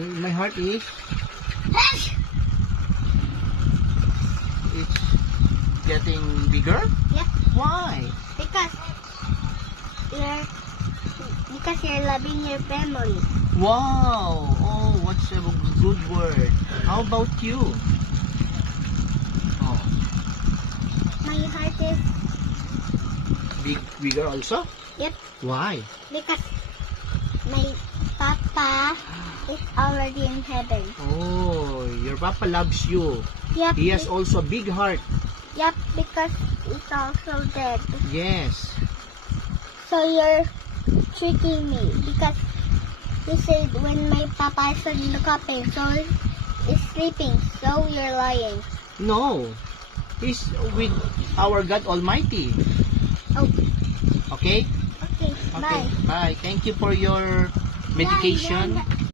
My heart is... It's getting bigger? Yeah. Why? Because you're loving your family. Wow! Oh, what's a good word. How about you? Oh, My heart is bigger also? yep. Why? Because my papa is already in heaven. Oh, your papa loves you. Yep. He has also a big heart. Yep. Because it's also dead. Yes. So you're tricking me because you said when my papa is in the coffin, so is sleeping. So you're lying. No. He's with our God Almighty. Oh. Okay? Okay. Okay. Bye. Bye. Thank you for your medication. Bye.